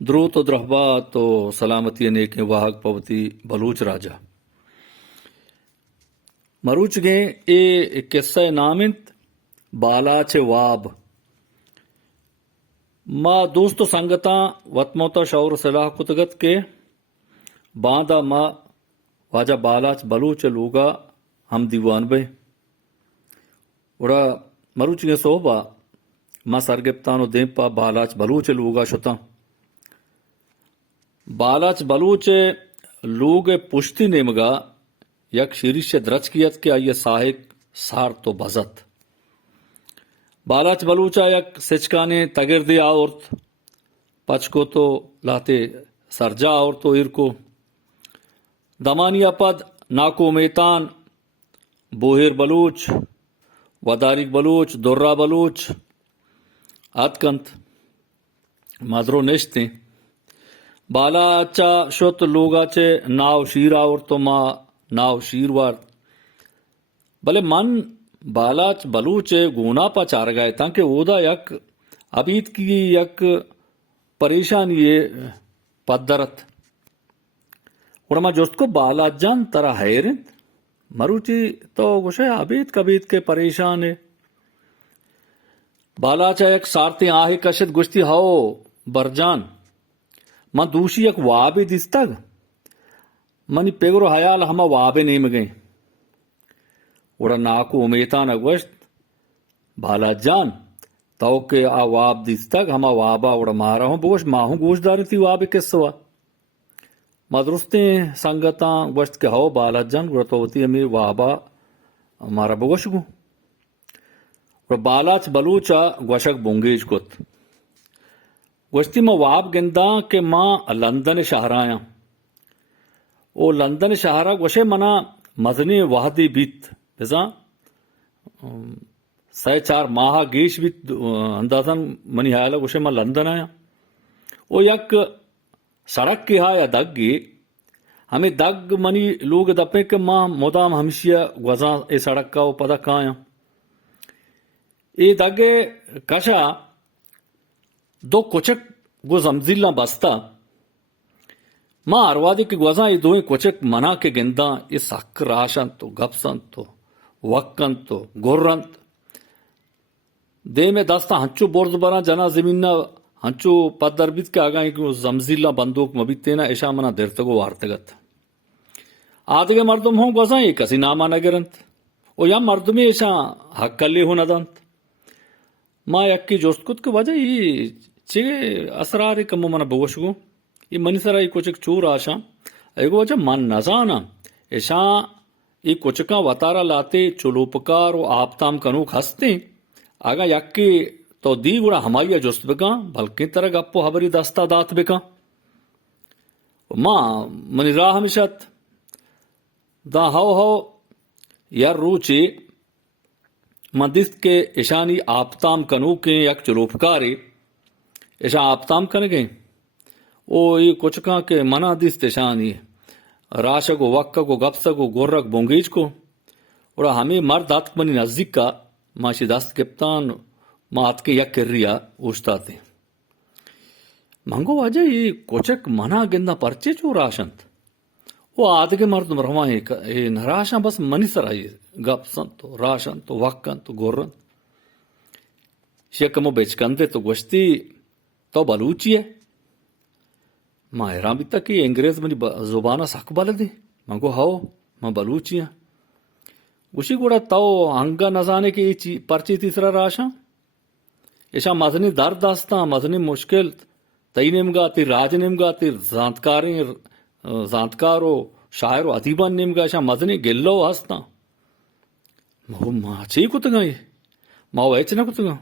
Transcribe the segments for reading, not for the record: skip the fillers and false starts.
درود و درحبات و سلامتی نیک واہک پوتی بلوچ راجا مروچ گئے اے قصہ نامنت بالاچ واب ما دوست سنگتا وطموتا شعور صلاح کتگت کے باندھا ما واجہ بالاچ بلوچ لوگا ہم دیوان بے اڑا مروچ گئے صوبہ ما سرگپتانو دیمپا بالاچ بلوچ لوگا شتا بالاچ بلوچ لوگ پشتی نیمگا یک شیریش درچ کیت کہ آئیے ساہک سار تو بزت بالاچ بلوچا یک سچکانے تگردی آورت پچکو تو لاتے سرجا آورتو ارکو دمانیہ پد ناکو میتان بوہر بلوچ ودارک بلوچ درہ بلوچ اتکنت مدرو نشتے بالا اچھا شت لوگا چے ناو شیر آورتو ما ناو شیر وار بلے من بالاچ بلوچے گونا پا چار گئے تاکہ اودا یک ابید کی یک پریشانی پدرت ورما جوست کو بالاچ جان ترا حیرت مروچی تو گوشے ابید کبید کے پریشان ہے بالاچا یک سارتے آہے کشت گشتی ہاو برجان من دوشی یک وابے دستگ منی پیگرو حیال ہما وابے نیم گئے وڑا ناکو امیتان اگوشت بالا جان تو کہ آ واب دستگ ہما وابا وڑا مارا ہوں بگوش ماہوں گوش داری تھی وابے کس سوا مدرستے سنگتاں گوشت کہ ہو بالا جان وڑا تو ہوتی ہمیں وابا مارا بگوش گو وڑا بالاچ بلوچا گوشک بونگیج کت گوشتی ما واب گندا کہ ماں لندن شہر آیا او لندن شہرہ گوشے منا مدنی وحدی بیت بزا سہ چار ماہ گیش بیت اندازن منی حیالہ گوشے ما لندن آیا او یک سڑک کی ہا یا دگ گی ہمیں دگ منی لوگ دپے کہ ماں مدام ہمشیا گوزاں اے سڑک کا او پدا کایا اے دگ کشا دو کوچک گو زمزیلا بستا ماں اروادی کے گوزاں یہ دوئیں کوچک منا کے گنداں یہ سک راشن تو گپسن تو وکن تو گرنت دے میں دستا ہنچو بورد برا جنا زمین ہنچو پدر بیت کے آگاں کہ زمزیلا بندوق مبیتینا ایشا منا درتگو وارتگت آدھگے مردم ہوں گوزاں یہ کسی ناما نگرنت او یا مردمی ایشا حق کلی ہو ندانت ما یکی جوست کت کے وجہ یہ چے اسرار کم من بوش گو یہ منی سرا یہ کچھ چور آشا ایگو وجہ من نزانا ایشا یہ کچھ وطارا لاتے چلوپکار و آپتام کنوک ہستے آگا یکی تو دی گوڑا ہمایا جوست بکا بلکہ طرح گپو حبری دستا دات بکا ماں منی راہ ہمیشت دا ہو یا روچے مدست کے ایشانی آپتام کنو کے یک چلوپکارے ایشا آپتام کنے گئے او یہ کچھ کہاں کے منا دست ایشانی راشکو وککو گپسکو گرک بونگیج کو اور ہمیں مرد آتک منی نزدیک کا ماشی دست کپتان ما آتک یک کر ریا اوشتاتے منگو واجہ یہ کچھ منا گندہ پرچے چو راشنت وہ آدھگے مرد مرہوائیں نراشاں بس منی سر آئیے گپسن تو راشن تو وکن تو گورن شکمو بیچکندے تو گوشتی تو بلوچی ہے ماں حیران بھی تک کہ انگریز منی زبانہ سک بلدے منگو ہاو ماں بلوچی ہیں گوشی گوڑا تو ہنگا نزانے کی پرچی تیسرا راشاں ایشا مدنی درد داستا مدنی مشکل تئی نمگا تی راج نمگا تی زانتکارو شاعر و ادیبان نمگا ایشا مدنی گلو ہستا ماں چی کت گا یہ ماں ایچ نہ کت گا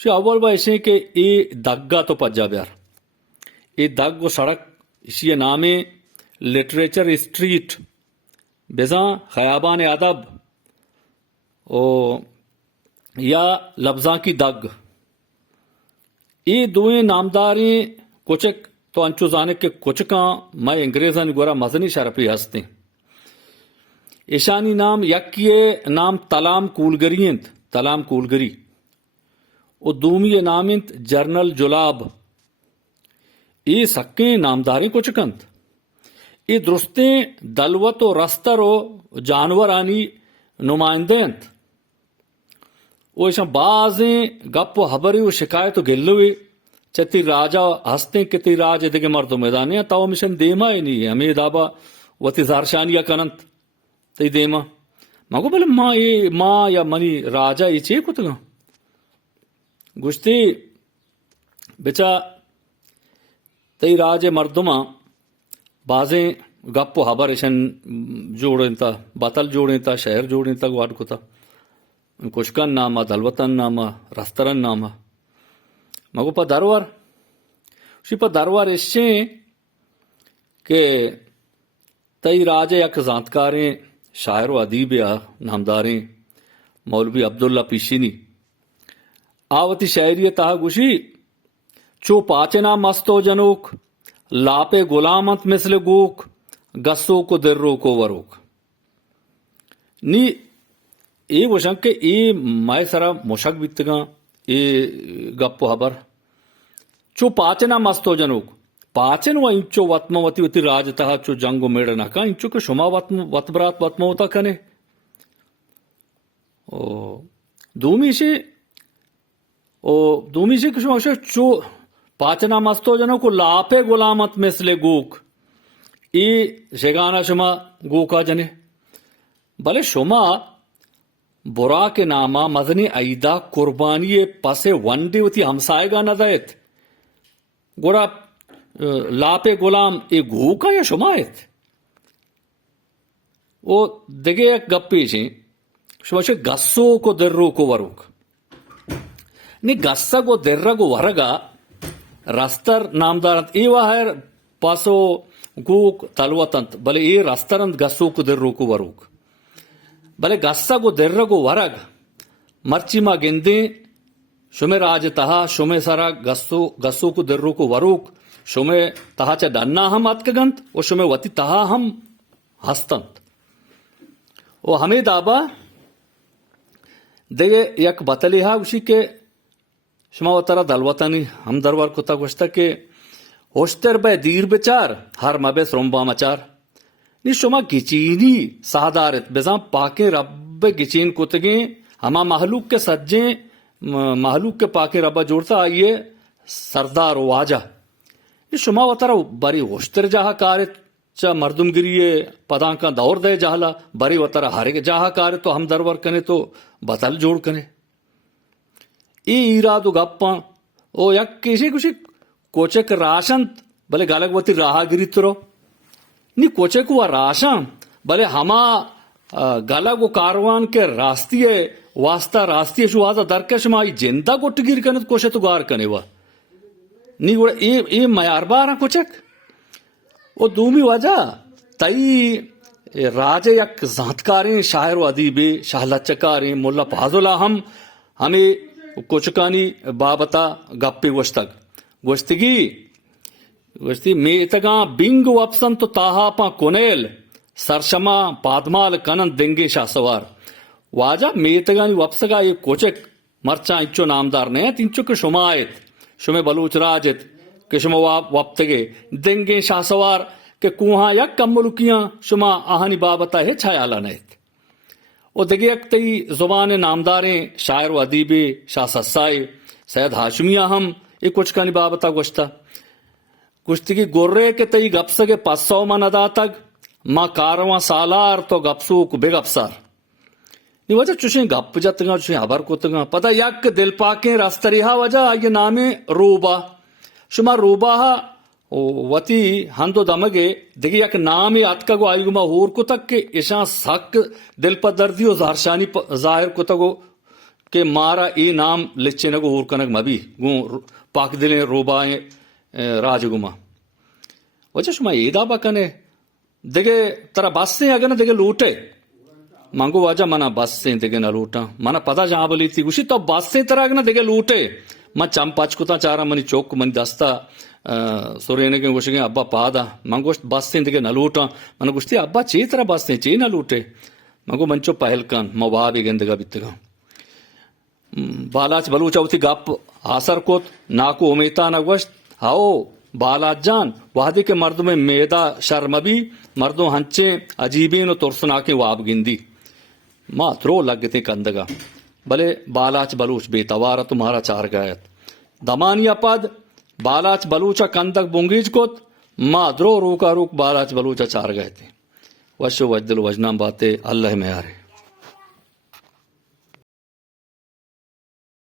شی اول با ایسے کہ اے دگا تو پجا بیار اے دگ و سڑک اسی نامے لٹریچر اسٹریٹ بزاں خیابان ادب او یا لفظاں کی دگ اے دوئیں نامداریں کچک تو انچو زانے کے کچکاں میں انگریزان گورا مزنی شرپی ہستے ایشانی نام یکیے نام تلام کولگری انت تلام کولگری و دومی نامنت جرنل جلاب ये सक्के नामदारी को चकंत ये दुरुस्तें दलवत और रस्तर और जानवर आनी नुमाइंदेंत वो ऐसा बाजें गप हबरी वो शिकायत गिल्लुई चती राजा हंसते किती राज दिगे मर्दो मैदाने ताव मिशन देमा ही नहीं है हमें दाबा वती जारशानिया कनंत तई देमा मगो बोले माँ या मनी राजा ये चे कुतगा गुश्ती बेचा तई राजे मर्दुमा बाजें गप्पो हबर इशन जोड़ेंता बतल जोड़ेंता शहर जोड़ेंता वाड कुता कुशकन नामा दलवतन नामा रस्तरन नामा मगो पा दरबार उसी पा दरबार इससे के तई राजे यक जांतकारें शायर व अदीब या नामदारें मौलवी अब्दुल्ला पीशीनी आवती शायरी ताहा गुशी चो पाचना मस्तो जनोक लापे गुलामत मिसल गोक गस्सो को दर्रो को वरोक नी ए वशंक के ए माय सरा मुशक बितगा ए गप्पो हबर चो पाचना मस्तो जनोक पाचन व इंचो वत्मवती वती राजतः चो जंगो मेड़ नका इंचो के शुमा वतबरात वत्मवता कने ओ दूमी से कुछ चो पाचना मस्तो जनो को लापे गुलामत मिसले गोक ई शेगाना शुमा गोका जने भले शुमा बुरा के नामा मदनी ऐदा कुर्बानी पसे वंडीवती हमसाएगा न दैत गोरा लापे गुलाम ए गोका या शुमायत ओ दिगे एक गप्पी छे शुमाशे गस्सो को दर्रो को वरुक नी गस्सा को दर्रा को वरगा रस्तर नामदार एवा है पासो गोक तलवतंत भले ये रस्तरंत गस्सो को दर्रो को वरुक भले गस्सा को दर्रा को वरग मर्ची मा गिंदे शुमे राज तहा शुमे सरा गस्सो को दर्रो को वरुक शुमे तहा चा डन्ना हम अतकगंत और शुमे वती तहा हम हस्तंत ओ हमें दाबा देगे यक बतलिहा उसी के शुमावतरा दलवतानी हम दरबार कुत्ता गुश्ता के होश्तर बे दीर बेचार हर मबे स्रोम्बा मचार नि शुमा गिचीनी सादारत बेजा पाके रब गिचीन कुतगे हमा महलूक के सज्जे महलूक के पाके रब्बा जोड़ता आइए सरदार वाजा नि शुमावतरा बरी होश्तर जहा कार्य चा मर्दुमगिरिये पदा का दौर दे जहला बरी वतरा हारे के जहा कार्य तो हम दरबार कने तो बतल जोड़ कने ई इरादो गप्पा ओ यक किसी कुछ कोचक राशंत भले गालकवती राहगिरी तरो नी कोचक हुआ राशं भले हमा गालक कारवान के रास्तीय वास्ता रास्तीय शुहाजा दरकश माई जिंदा गोटगिर कने कोशे तो गार कने वा नी वो ए मयारबार कोचक ओ दूमी वजह तई राजे यक जांतकारें शायर व अदीबे शाहलचकारें मुल्ला फाजुला हम हमें कोचकानी बाबता गप्पे गोश्ती मेतगा बिंग वपसन तो ताहा पा कोनेल सरशमा पादमाल कनन देंगे शासवार वाजा मेतगानी वपसगा ये कोचक मरचा इंचो नामदार ने इंचो के शुमायत शुमे बलूच राजत के शुमा वप्तगे देंगे शासवार के कुहा या कम्मलुकियां शुमा आहानी बाबता है छायाला नेत ओ दिगे तई जुबान नामदारें शायर व अदीबे शाह सस्साए सैयद हाशमिया हम ये कुछ का बाबता गुश्ता कुश्ती गोर्रे के तई गपसगे 500 मन अदा तक माँ कारवा सालार तो गपसूक बेगपसार नी वजह चुशे गप जतगा चुशे हबर कुतगा पता यक दिल पाके रास्तरिहा वजह ये नामे रूबा शुमा रूबा वती हंदो दमगे दिगे यक नाम अतका गो आयुमा होर को तक के इशा सक दिल पर दर्दी और जारशानी जाहिर को तगो के मारा ए नाम लिचे नगो होर कनक मबी गो पाक दिले रोबाए राजगुमा वजह शुमा ए दाबा कने दिगे तरा बस से अगर ना दिगे लूटे मांगो वाजा मना बस से दिगे ना लूटा मना पता जहां बोली थी उसी तो बस से तरह अगर ना दिगे लूटे मैं चंपाच कुता चारा मनी चौक मनी दस्ता सोरेने के गुशगे अब्बा पादा मंगोश बस से दिगे न लूटा मन गुश्ती अब्बा ची तरह बस से ची न लूटे मंगो मंचो पहल कान मवाबी गेंदगा बितगा बालाच बलू चौथी गप आसर कोत नाको उमेता न वश हाओ بالاج جان وحدی کے مردوں میں میدا شرمبی مردوں ہنچے عجیبین و ترسنا کے واب گندی ماں ترو لگتے کندگا بلے بالاچ بلوچ بے توارا تمہارا چار گایت دمانیہ پد بالاچ بلوچا کندگ بونگیج کوت ماں درو روکا روک بالاچ بلوچا چار گئے تھے وشو وجدل وجنام باتیں اللہ میں آ رہے